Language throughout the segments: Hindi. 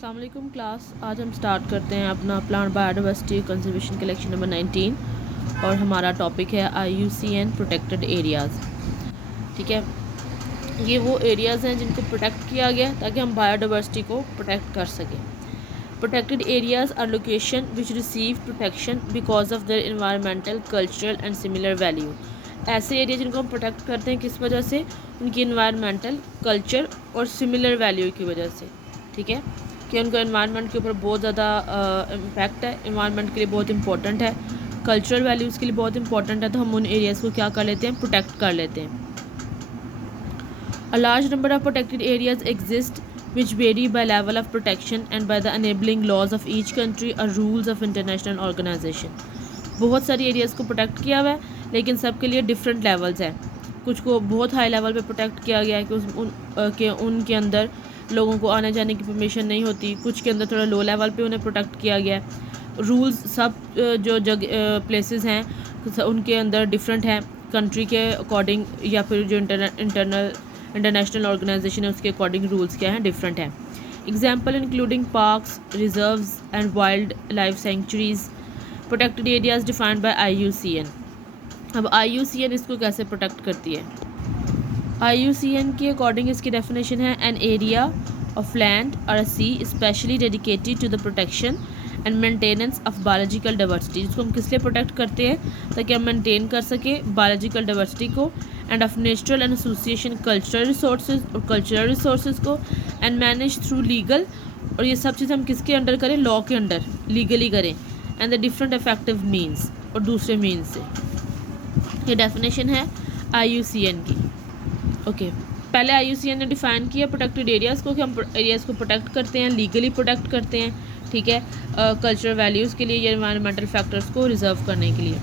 अस्सलाम वालेकुम क्लास। आज हम स्टार्ट करते हैं अपना plant biodiversity conservation collection number 19 और हमारा टॉपिक है IUCN प्रोटेक्टेड एरियाज़। ठीक है, ये वो एरियाज़ हैं जिनको प्रोटेक्ट किया गया ताकि हम बायोडाइवर्सिटी को प्रोटेक्ट कर सकें। Protected areas are location which receive protection because of their environmental, cultural and similar value. ऐसे एरिया जिनको हम प्रोटेक्ट करते हैं किस वजह से? उनकी इन्वायरमेंटल, कल्चर और सिमिलर वैल्यू की वजह से। ठीक है, कि उनका इन्वायरमेंट के ऊपर बहुत ज़्यादा इम्पैक्ट है, इन्वायरमेंट के लिए बहुत इंपॉर्टेंट है, कल्चरल वैल्यूज़ के लिए बहुत इंपॉर्टेंट है, तो हम उन एरियाज़ को क्या कर लेते हैं? प्रोटेक्ट कर लेते हैं। A large number of protected areas exist which vary by level of protection and by the enabling laws of each country or rules of international organization। बहुत सारी एरियाज़ को प्रोटेक्ट किया हुआ है लेकिन सबके लिए डिफरेंट लेवल्स हैं। कुछ को बहुत हाई लेवल पे प्रोटेक्ट किया गया है कि उनके अंदर लोगों को आने जाने की परमिशन नहीं होती, कुछ के अंदर थोड़ा लो लेवल पे उन्हें प्रोटेक्ट किया गया है। रूल्स सब जो प्लेसेस हैं उनके अंदर डिफरेंट हैं, कंट्री के अकॉर्डिंग या फिर जो इंटरनेशनल ऑर्गेनाइजेशन है उसके अकॉर्डिंग रूल्स क्या हैं? डिफरेंट हैं। Example including parks, reserves and wild life sanctuaries. Protected areas defined by IUCN। अब IUCN इसको कैसे प्रोटेक्ट करती है? IUCN के अकॉर्डिंग इसकी डेफिनेशन है एन एरिया ऑफ लैंड और a sea specially dedicated to the protection and maintenance of biological diversity. जिसको हम किस लिए प्रोटेक्ट करते हैं? ताकि हम मेंटेन कर सकें बायोलॉजिकल डाइवर्सिटी को, end of natural and association cultural resources और कल्चरल रिसोर्सेज को, एंड मैनेज थ्रू लीगल। और ये सब चीज़ हम किसके अंडर करें? लॉ के अंडर लीगली करें, and the different effective means और दूसरे मीन्स से। ये डेफिनेशन है IUCN की। ओके, पहले IUCN ने डिफ़ाइन किया प्रोटेक्टेड एरियाज़ को कि हम एरियाज़ को प्रोटेक्ट करते हैं, लीगली प्रोटेक्ट करते हैं। ठीक है, कल्चरल वैल्यूज़ के लिए या इन्वायरमेंटल फैक्टर्स को रिजर्व करने के लिए।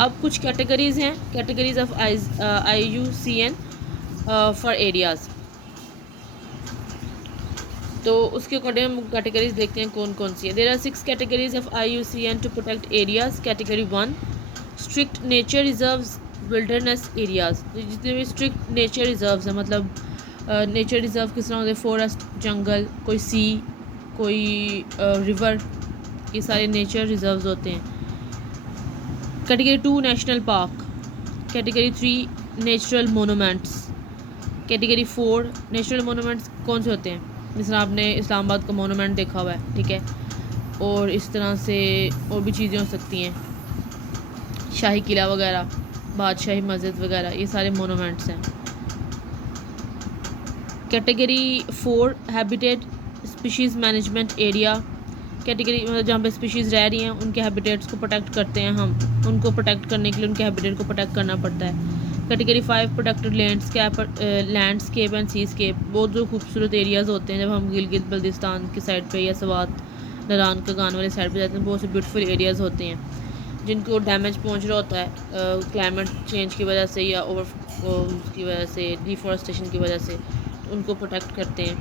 अब कुछ कैटेगरीज़ हैं, categories of IUCN for areas. तो उसके अकॉर्डिंग हम कैटेगरीज देखते हैं कौन कौन सी है। There are 6 categories of IUCN to protect areas. Category 1 strict nature reserves, wilderness areas. तो जितने भी स्ट्रिक्ट नेचर रिजर्व्स हैं, मतलब नेचर रिजर्व किस तरह होते हैं? फॉरेस्ट, जंगल, कोई सी, कोई रिवर, ये सारे नेचर रिजर्व्स होते हैं। Category 2 national park. Category 3 natural monuments. Category 4 natural monuments कौन से होते हैं? जिस तरह आपने इस्लामाबाद का मोनूमेंट देखा हुआ है, ठीक है, और इस तरह से और भी चीज़ें हो सकती हैं, शाही किला वगैरह, बादशाही मस्जिद वगैरह, ये सारे मोनूमेंट्स हैं। Category 4 habitat species management area. Category मतलब जहाँ पे स्पीशीज़ रह रही हैं उनके हैबिटेट्स को प्रोटेक्ट करते हैं हम, उनको प्रोटेक्ट करने के लिए उनके हैबिटेट को प्रोटेक्ट करना पड़ता है। Category 5 protected landscape and seascape. बहुत जो खूबसूरत एरियाज़ होते हैं, जब हम गिलगित बल्दिस्तान की साइड पे या सवात नरान का गान वाली साइड पे जाते हैं, बहुत से ब्यूटीफुल एरियाज़ होते हैं जिनको डैमेज पहुंच रहा होता है क्लाइमेट चेंज की वजह से या की वजह से, डिफॉरेस्टेशन की वजह से, उनको प्रोटेक्ट करते हैं।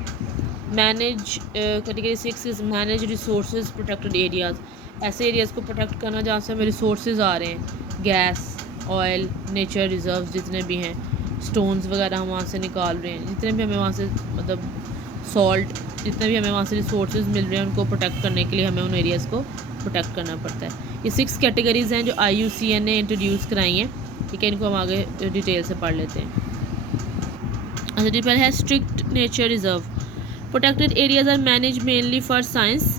Manage category 6 is manage resources protected areas. ऐसे एरियाज़ को प्रोटेक्ट करना जहाँ से हमें रिसोर्सेज आ रहे हैं, गैस, ऑयल, नेचर रिजर्व्स जितने भी हैं, स्टोन्स वगैरह हम वहाँ से निकाल रहे हैं, जितने भी हमें वहाँ से मतलब सॉल्ट, जितने भी हमें वहाँ से रिसोर्सेज मिल रहे हैं उनको प्रोटेक्ट करने के लिए हमें उन एरियाज़ को प्रोटेक्ट करना पड़ता है। ये 6 कैटेगरीज़ हैं जो IUCN ने इंट्रोड्यूस कराई हैं। ठीक है, इनको हम आगे डिटेल से पढ़ लेते हैं। अच्छा, पहले है strict nature reserve. Protected areas are manage mainly for science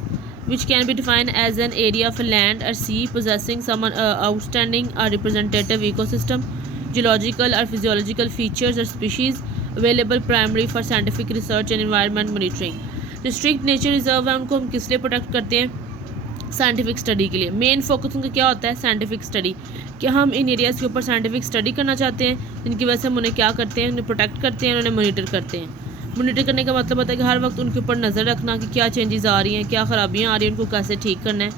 which can be defined as an area of land or sea possessing some outstanding or representative ecosystem, geological or physiological features or species available primarily for scientific research and environment monitoring। जो स्ट्रिक्ट नेचर रिजर्व है उनको हम किस लिए प्रोटेक्ट करते हैं? साइंटिफिक स्टडी के लिए। मेन फोकस उनका क्या होता है? साइंटिफिक स्टडी, कि हम इन एरियाज़ के ऊपर साइंटिफिक स्टडी करना चाहते हैं, जिनकी वजह से हम उन्हें क्या करते हैं? उन्हें प्रोटेक्ट करते हैं, उन्हें मोनिटर करते हैं। मोनिटर करने का मतलब होता है कि हर वक्त उनके ऊपर नज़र रखना कि क्या चेंजेस आ रही हैं, क्या ख़राबियाँ आ रही हैं, उनको कैसे ठीक करना है,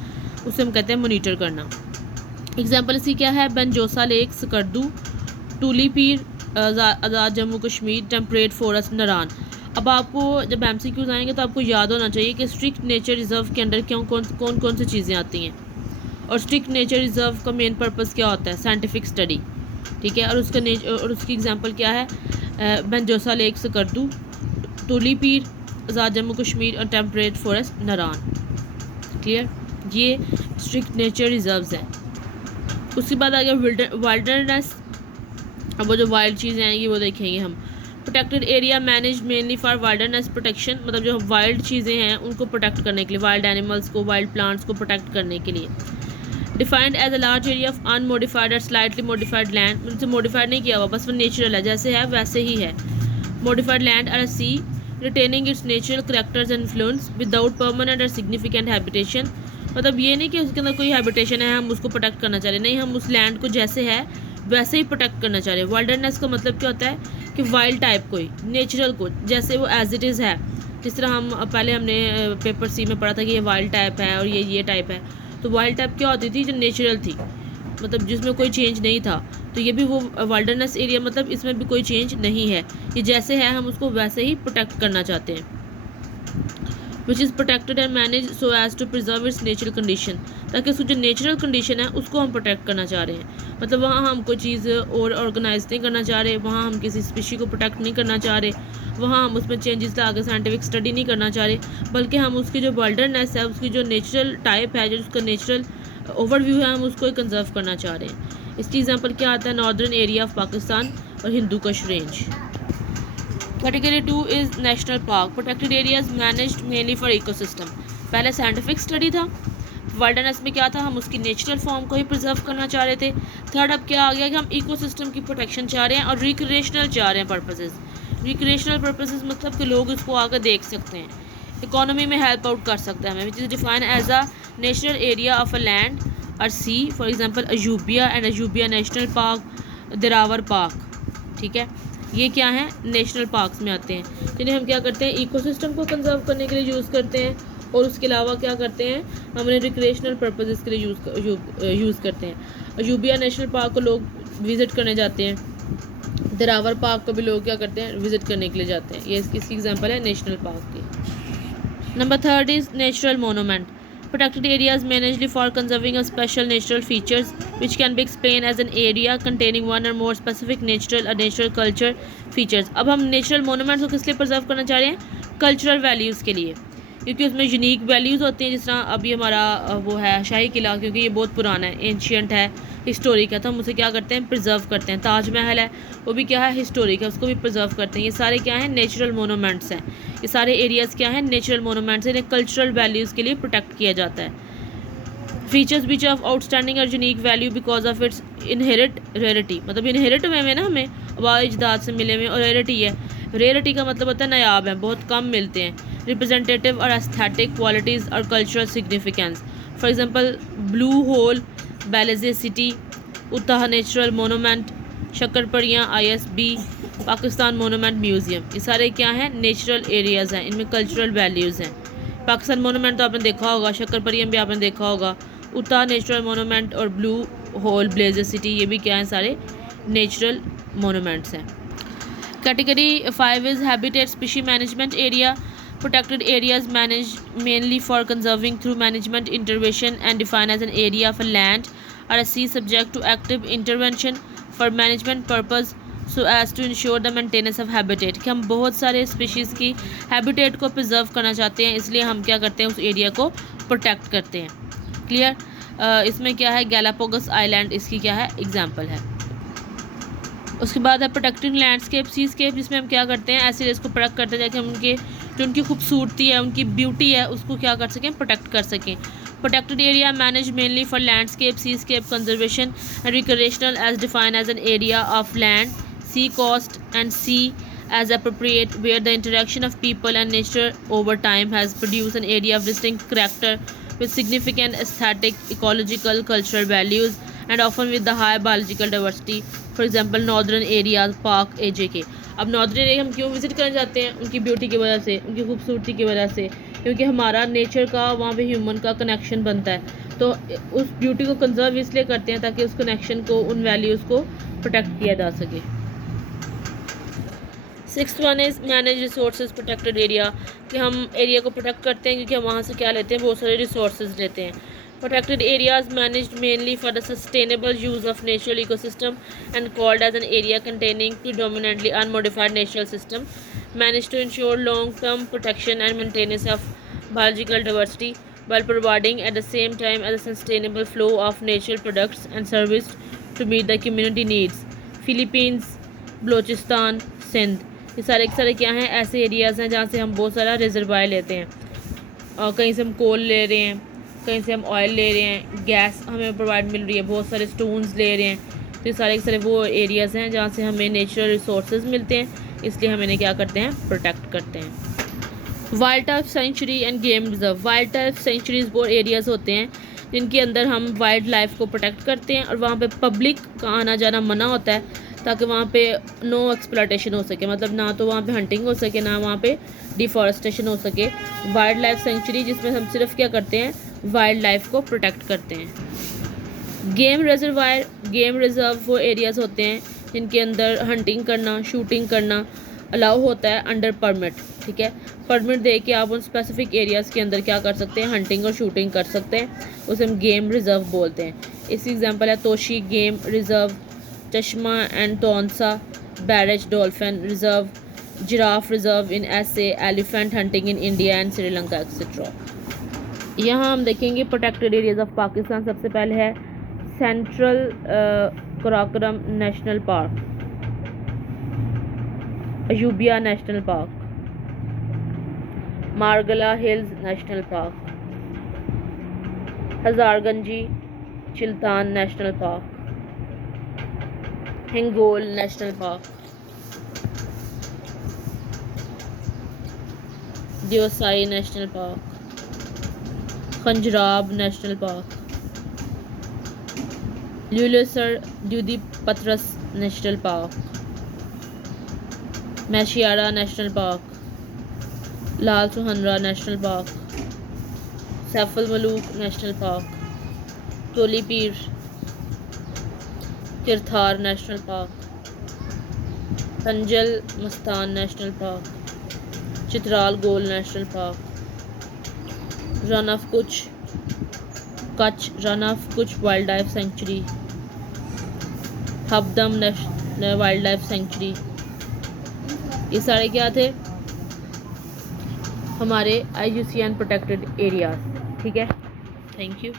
उसे हम कहते हैं मोनिटर करना। एग्जाम्पल इसकी क्या है? बनजोसा लेक, सकर्दू, टूली पीर, आज़ाद जम्मू कश्मीर, टेम्परेट फॉरेस्ट, नरान। अब आपको जब MCQs आएंगे तो आपको याद होना चाहिए कि स्ट्रिक्ट नेचर रिजर्व के अंडर कौन कौन सी चीज़ें आती हैं, और स्ट्रिक्ट नेचर रिजर्व का मेन पर्पस क्या होता है? Scientific study. ठीक है, और उसकी एग्जांपल क्या है? बनजोसा लेक, सकर्दू, टूली पीर, आज़ाद जम्मू कश्मीर और टेम्परेट फॉरेस्ट नारान। क्लियर, ये स्ट्रिक्ट नेचर रिजर्व्स हैं। उसके बाद आ गया वाइल्डरनेस। अब वो जो वाइल्ड चीज़ें आएंगी वो देखेंगे हम। Protected area manage mainly for wilderness protection, मतलब जो वाइल्ड चीज़ें हैं उनको प्रोटेक्ट करने के लिए, वाइल्ड एनिमल्स को, वाइल्ड प्लांट्स को प्रोटेक्ट करने के लिए। Defined as a large area of unmodified और स्लाइटली मॉडिफाइड लैंड, मतलब मॉडिफाइड नहीं किया हुआ, बस वो नेचुरल है, जैसे है वैसे ही है। Modified land are sea retaining its natural characters and influence without permanent और सिग्निफिकेंट हैबिटेशन, मतलब ये नहीं कि उसके अंदर कोई हैबिटेशन है हम उसको प्रोटेक्ट करना चाह रहे, नहीं, हम उस लैंड को जैसे है वैसे ही प्रोटेक्ट करना चाह रहे हैं। वाइल्डरनेस का मतलब क्या होता है कि वाइल्ड टाइप कोई नेचुरल को जैसे वो एज इट इज़ है, जिस तरह हम पहले हमने पेपर सी में पढ़ा था कि ये वाइल्ड टाइप है और ये टाइप है। तो वाइल्ड टाइप क्या होती थी, जो नेचुरल थी, मतलब जिसमें कोई चेंज नहीं था। तो ये भी वो वाइल्डरनेस एरिया, मतलब इसमें भी कोई चेंज नहीं है, ये जैसे है हम उसको वैसे ही प्रोटेक्ट करना चाहते हैं। Which is protected and manage so as to preserve its natural condition, ताकि उसकी जो नेचुरल कंडीशन है उसको हम प्रोटेक्ट करना चाह रहे हैं। मतलब वहाँ हम कोई चीज़ और ऑर्गेनाइज नहीं करना चाह रहे, वहाँ हम किसी स्पीशी को प्रोटेक्ट नहीं करना चाह रहे, वहाँ हम उसमें चेंजेस ला के साइंटिफिक स्टडी नहीं करना चाह रहे, बल्कि हम उसकी जो वाइल्डरनेस है, उसकी जो नेचुरल टाइप है, जो उसका नेचुरल ओवरव्यू है, हम उसको कंजर्व करना चाह रहे हैं। इसकी एग्जांपल क्या आता है, नॉर्दर्न एरिया ऑफ पाकिस्तान और हिंदू कश range. Category 2 is national park, protected areas managed mainly for ecosystem. पहले साइंटिफिक स्टडी था, वाइल्डरनेस में क्या था, हम उसकी नेचुरल फॉर्म को ही प्रिजर्व करना चाह रहे थे। थर्ड अब क्या आ गया कि हम इकोसिस्टम की प्रोटेक्शन चाह रहे हैं और रिक्रिएशनल चाह रहे हैं पर्पसेस। रिक्रिएशनल पर्पसेस मतलब कि लोग इसको आकर देख सकते हैं, इकोनॉमी में हेल्प आउट कर सकता है हमें, which is define as a natural area of a land और sea, for example Ayubia and Ayubia national park, Dirawar park. ठीक है, ये क्या है, नेशनल पार्क्स में आते हैं, जिन्हें हम क्या करते हैं, इकोसिस्टम को कंजर्व करने के लिए यूज़ करते हैं, और उसके अलावा क्या करते हैं, हम उन्हें रिक्रिएशनल पर्पसेस के लिए यूज़ करते हैं। अयूबिया नेशनल पार्क को लोग विज़िट करने जाते हैं, दिरावर पार्क को भी लोग क्या करते हैं, विज़िट करने के लिए जाते हैं। ये इसकी एग्जांपल है नेशनल पार्क की। Number 3 is natural monument, protected areas managed for conserving a special natural features which can be explained as an area containing one or more specific natural or natural culture features। अब हम नेचुरल मोनूमेंट्स को किस लिए प्रिजर्व करना चाह रहे हैं, कल्चरल वैल्यूज़ के लिए, क्योंकि उसमें यूनिक वैल्यूज़ होती हैं। जिस तरह अभी हमारा वो है शाही किला, क्योंकि ये बहुत पुराना है, एंशियंट है, हिस्टोरिक है, तो हम उसे क्या करते हैं, प्रिजर्व करते हैं। ताजमहल है, वो भी क्या है, हिस्टोरिक है, उसको भी प्रिजर्व करते हैं। ये सारे क्या हैं, नेचुरल मोनूमेंट्स हैं। ये सारे एरियाज़ क्या हैं, नेचुरल मोनूमेंट्स हैं, इन्हें कल्चरल वैल्यूज़ के लिए प्रोटेक्ट किया जाता है। फीचर्स विच ऑफ आउटस्टैंडिंग और unique value because of its inherit rarity, मतलब इनहेरिट हुए में ना हमें आबाई अजदाद से मिले हुए, और रेयरिटी है, रेयरिटी का मतलब होता है नायाब है, बहुत कम मिलते हैं। रिप्रेजेंटेटिव और एस्थेटिक क्वालिटीज़ और cultural significance, for example blue hole, Belize city, Utah natural monument, Shakarparian ISB, Pakistan monument museum, ये सारे क्या हैं, नेचुरल एरियाज़ हैं, इनमें कल्चरल वैल्यूज़ हैं। पाकिस्तान मोनूमेंट तो आपने देखा होगा, शक्करपड़ियाँ भी आपने देखा होगा, उताह नेचुरल मोनूमेंट और ब्लू होल ब्लेजर सिटी, ये भी क्या हैं, सारे नेचुरल मोनूमेंट्स हैं। Category 5 is habitat species management area, protected areas managed mainly for conserving through management intervention and defined as an area of a land or a sea subject to active intervention for management purpose so as to ensure the maintenance of habitat। कि हम बहुत सारे स्पीशीज़ की हैबिटेट को प्रिजर्व करना चाहते हैं, इसलिए हम क्या करते हैं, उस एरिया को प्रोटेक्ट करते हैं। क्लियर, इसमें क्या है, गैलापागोस आइलैंड इसकी क्या है, एग्जाम्पल है। उसके बाद है प्रोटेक्टिंग लैंडस्केप सीस्केप, जिसमें हम क्या करते हैं, ऐसे इसको प्रोटेक्ट करते हैं ताकि हम उनके जो उनकी खूबसूरती है, उनकी ब्यूटी है, उसको क्या कर सकें, प्रोटेक्ट कर सकें। Protected area manage mainly for landscape seascape conservation and recreational as defined as an area of land sea coast and sea as appropriate where the interaction of people and nature over time has produced an area of distinct character with significant aesthetic, ecological, cultural values and often with the high biological diversity, for example northern areas park AJK। अब नॉर्दर्न एरिया हम क्यों विजिट करना चाहते हैं, उनकी ब्यूटी की वजह से, उनकी खूबसूरती की वजह से, क्योंकि हमारा नेचर का वहाँ पे ह्यूमन का कनेक्शन बनता है, तो उस ब्यूटी को कंजर्व इसलिए करते हैं ताकि उस कनेक्शन को, उन वैल्यूज़ को प्रोटेक्ट किया जा सके। 6th one is manage resources protected area, कि हम एरिया को प्रोटेक्ट करते हैं क्योंकि हम वहाँ से क्या लेते हैं, बहुत सारे रिसोर्सेज लेते हैं। Protected areas managed mainly for the sustainable use of natural ecosystem and called as an area containing predominantly unmodified natural system managed to ensure long-term protection and maintenance of biological diversity while providing at the same time as a sustainable flow of natural products and services to meet the community needs. Philippines, Balochistan, Sindh, ये सारे के सारे क्या हैं, ऐसे एरियाज़ हैं जहाँ से हम बहुत सारा रिजर्वायर लेते हैं, और कहीं से हम कोल ले रहे हैं, कहीं से हम ऑयल ले रहे हैं, गैस हमें प्रोवाइड मिल रही है, बहुत सारे स्टोन्स ले रहे हैं। तो ये सारे के सारे वो एरियाज़ हैं जहाँ से हमें नेचुरल रिसोर्सेज मिलते हैं, इसलिए हम इन्हें क्या करते हैं, प्रोटेक्ट करते हैं। Wild life sanctuary end game reserve, wild life sanctuaries वो एरियाज़ होते हैं जिनके अंदर हम वाइल्ड लाइफ को प्रोटेक्ट करते हैं और वहाँ पे पब्लिक का आना जाना मना होता है, ताकि वहाँ पे नो एक्सप्लॉयटेशन हो सके, मतलब ना तो वहाँ पे हंटिंग हो सके, ना वहाँ पे डिफॉरेस्टेशन हो सके। वाइल्ड लाइफ सेंचुरी जिसमें हम सिर्फ क्या करते हैं, वाइल्ड लाइफ को प्रोटेक्ट करते हैं। गेम रिजर्वायर, गेम रिजर्व वो एरियाज़ होते हैं जिनके अंदर हंटिंग करना, शूटिंग करना अलाउ होता है अंडर परमिट, ठीक है। परमिट दे के आप उन स्पेसिफिक एरियाज़ के अंदर क्या कर सकते हैं, हंटिंग और शूटिंग कर सकते हैं, उसे हम गेम रिजर्व बोलते हैं। इसकी एग्जांपल है Toshi game reserve, Chashma and Taunsa barrage dolphin reserve, giraffe reserve in SA, elephant hunting in India and Sri Lanka etcetera. यहाँ हम देखेंगे प्रोटेक्टेड एरियाज ऑफ पाकिस्तान। सबसे पहले है central Karakoram national park, Ayubia national park, Margalla hills national park, Hazarganji Chiltan national park, Hingol national park, Deosai national park, Khunjerab national park, Lulusar Dudipatsar national park, Machiara national park, Lal Suhanra national park, Saiful Muluk national park, Toli Pir Kirthar national park, Tanjal Mastan national park, Chitral Gol national park, Rann of Kutch wildlife sanctuary, Hub dam wildlife sanctuary. ये सारे क्या थे, हमारे IUCN प्रोटेक्टेड एरियाज, ठीक है। Thank you.